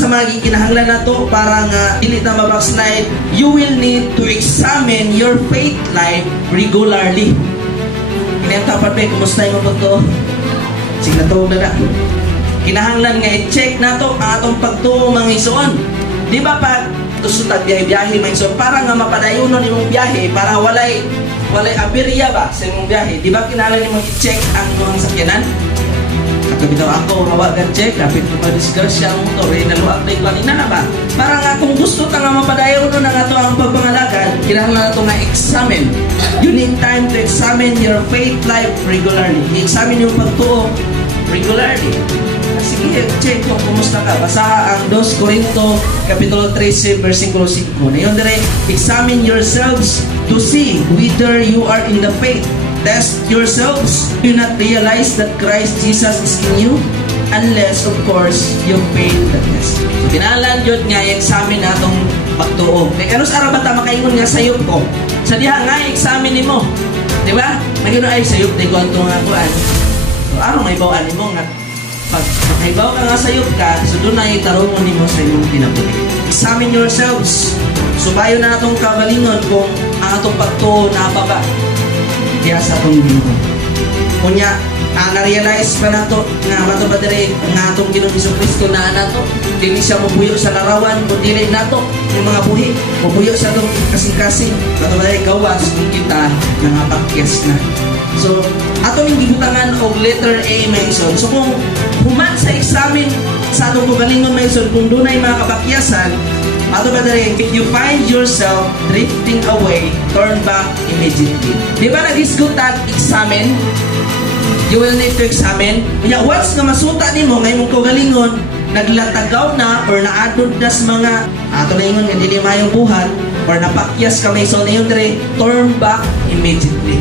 sa mga kinahanglan nato para nga dili ta mabackslide, you will need to examine your faith life regularly. Kaya tapat ba, kumusta yung mga to? Sige na to na. Kinahanglan nga i-check nato ang atong pagtuo mga isuon. Di ba pag tusutag biyahe mga isuon, para nga mapadayunon imong biyahe, para walay aberya ba sa imong biyahe. Di ba kinahanglan imong i-check ang mga sakyanan? Kabitaw ako, mawagan check, kapit ko pa-discuss siya ang motor, naluwag na ipanina na ba? Para nga kung gusto ka nga mapadayaw nun ang ato ang pagpangalagad, kailangan na ito nga examine. You need time to examine your faith life regularly. I-examine yung pagtuo regularly. Sige, check kung kumusta ka. Basa ang 2 Corinto, Kapitulo 13, versikulo 5. Ngayon dire, examine yourselves to see whether you are in the faith. Test yourselves. Do you not realize that Christ Jesus is in you? Unless, of course, you fail the test. So, tinalan yun nga, i-examine na itong pagtuo. Kaya kanos araw ba ta makaingon nga sayop ko? Sa diha nga, i-examine mo. Diba? Magino ay sayop, di ko ito nga kuan. So, ano may bawaan mo nga? Pag makaibaw ka nga sayop ka, so doon na itarungon mo sa imong kinapuli. Examine yourselves. Subayo na itong kagalingon kung ang itong pagtuo na pa ba? Diya sa itong Ginoo. Kunya, na-realize pa na ito nga matubadere nga itong Ginoong Jesucristo na nato. Dili siya mabuyo sa larawan, kung dili na ito yung mga buhi. Mabuyo sa itong kasing-kasing. Matubadere gawas kung kita nangapakyas na. So, ato ning gibutangan og letter A Mason. So, kung human sa examine sa atong kagalingon Mason, kung dunay mga kabakyasan, ato ba dere, if you find yourself drifting away, turn back immediately. Di ba nag-isgutan, examine? You will need to examine. Kaya once na masuta nimo ngay mong kagalingon, naglatagaw na or naadod na sa mga ato na ingon nga dili mayong buhat or napakyas ka Mason na yun dere, turn back immediately.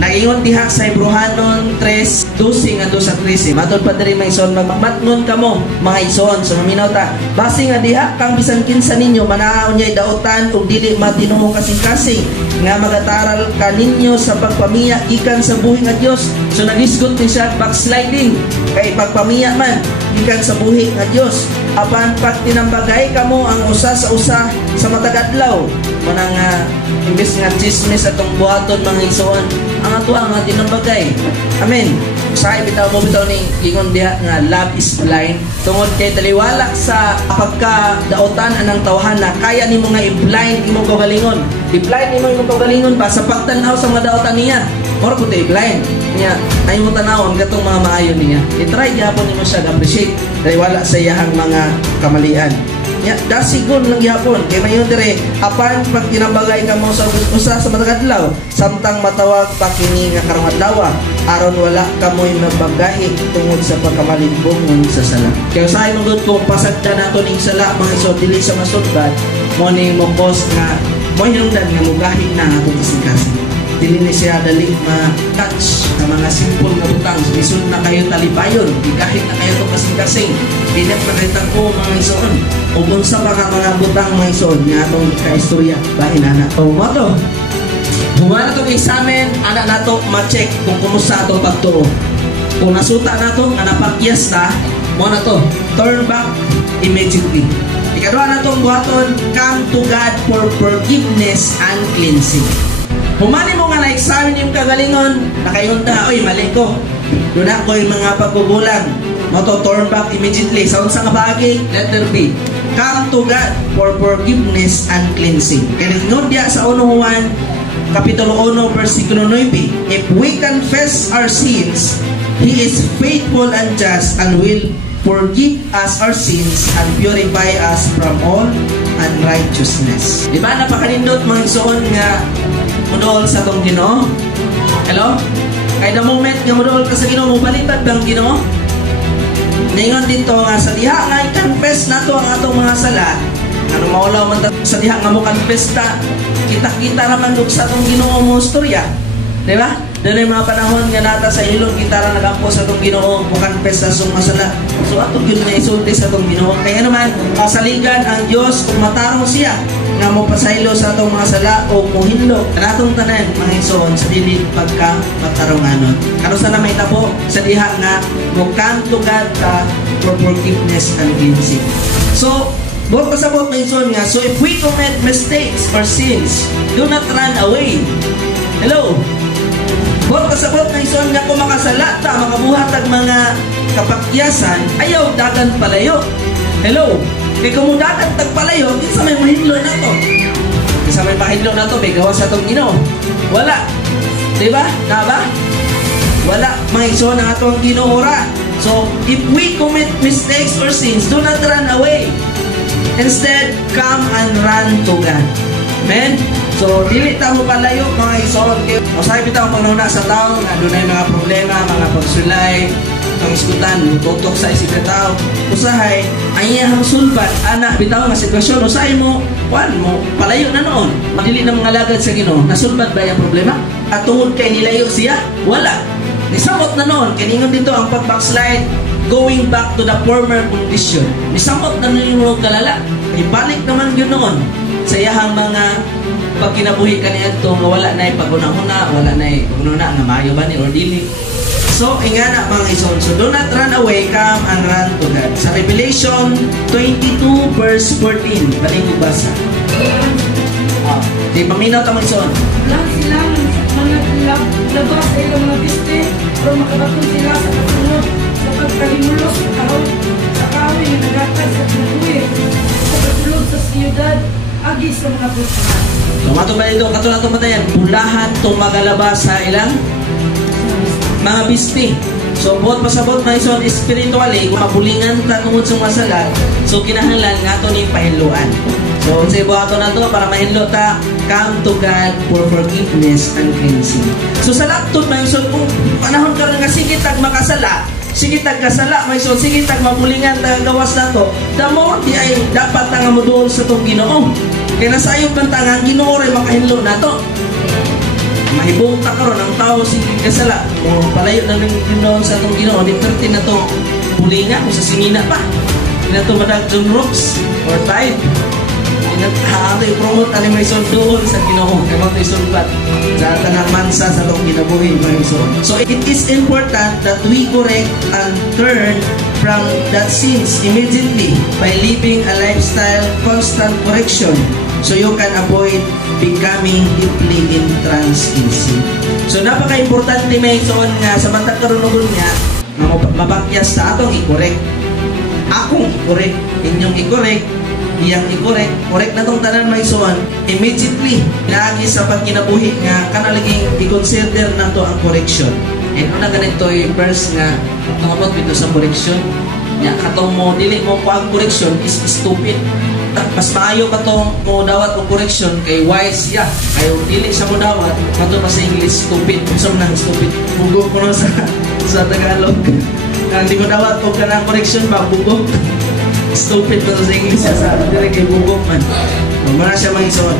Nag-ingon diha sa Hebrehanon 3:12 ngadto sa 13. Matod pa diri may ison magmatngon kamo mga ison. So maminaw ta. Base nga diha kang bisan kinsa ninyo manahaw niya dautan ug dili matinuo kasing-kasing nga magataral ka ninyo sa pagpamiya gikan sa buhi nga Dios. So nagisgot ni siya backsliding kay pagpamiya man gikan sa buhi nga Dios. Apan pag tinambagay kamo ang usa sa usa sa matag adlaw manang imbes nga chismis atong buhaton mga ison ang ato ang tinambagay. Amen. Sa bitaw mo bitaw ni ingon diha nga love is blind tungod kay taliwala sa pagkadaotan anang tawhana kaya nimo nga i-blind imong kagalingon. I-blind nimo imong kagalingon ba sa pagtan-aw sa mga daotan niya. Or kung blind niya ay mo tanawon katong mga maayo niya. I-try gyapon nimo siya appreciate taliwala sa iyang mga kamalian. Ya, dasigon lang gyapon kay mayon dire apan pag tinambagay ka mo sa usa sa matag adlaw samtang matawag pa kini nga karong adlaw aron wala kamoy nabagahi tungod sa pagkamalimbong sa sala. Kaya usahay magud kung pasagda nato ning sala mga iso dili sa masudbad mo ni mo post nga mo hinungdan nga mugahi na ato kasing-kasing. Dili ni siya dali ma-touch sa mga simple nga butang. Isod na kayo talipayon. Kahit na kayo itong kasing-kasing. Dinat nakita ko mga ison. O bunsa pa mga butang mga ison nga itong kaistorya. Bahin anak. O mo to. Humana itong examen. Anak na to ma-check kung kumusta itong pagturo. Kung nasuta na to, napakyas na, mo na to. Turn back immediately. Ikadwa na itong buhaton, come to God for forgiveness and cleansing. Humani mo nga na-examine yung kagalingon, nakaingon ta, oy, mali ko. Doon ako yung mga pagkukulang. Mo to turn back immediately. Sa unsang bahagi, letter B. Come to God for forgiveness and cleansing. Kaya ingon diya sa 1 Juan, Kapitulo 1, versikulo 9. If we confess our sins, He is faithful and just and will forgive us our sins and purify us from all unrighteousness. Di ba napakanindot mga isuon nga mudol sa tong Ginoo? Hello? Kaya the moment nga mudol ka sa Ginoo, mubaliktad bang Ginoo? Ningon dito nga sa diha nga i-confess nato ang atong mga sala. Ano maulaw man sa diha nga mo confess ta, kita-kita raman sa atong Ginoo mo istorya. Di ba? Doon yung mga panahon nga nata sa ilong kita ra nagampo sa itong Ginoo, mukanpes sa sung masala. So atong yun na isulti sa itong Ginoo. Kaya naman, kasaligan ang Diyos kung matarong siya nga mo pasaylo sa atong mga sala o muhinlo. Kanatong tanan, mga igsoon, sa dili pagka mataronganon. Kano sana may tabo sa diha nga mukanto God ka for forgiveness and cleansing. So, buot pasabot mga igsoon nga, so if we commit mistakes or sins, do not run away. Hello? Buot pasabot mga igsoon nga kung makasala ta, makabuhatag mga kapakyasan, ayaw dagan palayo. Hello? Kaya kung dagan tagpalayo, di sa may mahidlo na to. Di sa may mahidlo na to, may gawa sa itong Ginoo. Wala. Diba? Na ba? Wala. Mga igsoon ang atong Ginoo. So, if we commit mistakes or sins, do not run away. Instead, come and run to God. Amen? So, dili ta mo palayo, mga igsoon. Masabi bitaw pag nauna sa tao, na doon ay mga problema, mga pagsulay, ang iskutan, tutok sa isip na tao. Usahay, ang iyang sulbat, anak, bitaw nga sitwasyon, usahay mo, palayo na noon. Madili na mga lagad sa Ginoo. Nasulbat ba yung problema? At tungod kay nilayo siya? Wala. Nisamot na noon. Kiningon dito ang pag-backslide, going back to the former condition. Nisamot na noon yung kalala. Ibalik naman yun noon sa iyahang mga pag kinabuhi ka niya ito, wala na yung pag-una-una, wala na yung pag-una nga maayo ba ni or dili. So, ingana mga ison. So, do not run away, come and run to God. Sa Revelation 22 verse 14, baling ko basa. Di paminaw tamang ison. Lang silang mga labas sa ilang mga biste, pero makabatong sila sa kasunod, sa pagkalimulos sa kahoy na nagatag sa pinabuhi, sa pagtulog sa siyudad, agis sa mga pusa. So, matubay ito, katulad itong matayan, bulahan itong magalabas sa ilang mga bisti. So, buot pasabot na ison spiritually, kung mapulingan ta tungod sa masalat, so kinahanglan nga ito ni pahinluan. So, sa ibuhato na ito, para mahinlo ta, come to God for forgiveness and cleansing. So, sa laptop na ison, kung panahon ka rin nga, sige tag makasala, sige tag kasala, may ison, sige tag mapulingan tag gawas na ito, damo, di ay dapat nga mo doon sa itong Ginoo. Kaya nasayod man ta nga, Ginoo rin makahinlo na ito. Mahibong ta karon ang tao sige kasala o palayo na ng Ginoo sa itong Ginoo, di perti na ito pulingan o sa singina pa. Di na ito madag John Rocks or Tide. Di na ito i-promote ani may son doon sa Ginoo. Kaya ito isulbat sa tanang mansa sa itong kinabuhi may son. So it is important that we correct and turn from that sins immediately by living a lifestyle constant correction so you can avoid becoming deeply entrenched in sin. So napaka-importante may son nga sa matag karunugon nga mabakyas sa atong i-correct. Akong i-correct, inyong i-correct, iyang i-correct, correct na itong tanan may son immediately. Lagi sa pagkinabuhi nga kanalaging i-consider na to ang correction. And una ganito yung verse nga tungkol dito sa correction. Nya katong mo dili mo ko ang correction is stupid. Mas maayo pa tong mo dawat o correction kay wise ya. Kay dili sa mo dawat mato pa sa English stupid. Unsa man ang stupid? Bugo ko na sa Tagalog. Hindi ko dawat og kanang correction ba bugo. Stupid pa sa English sa dire kay bugo man. Mara siya mga ison.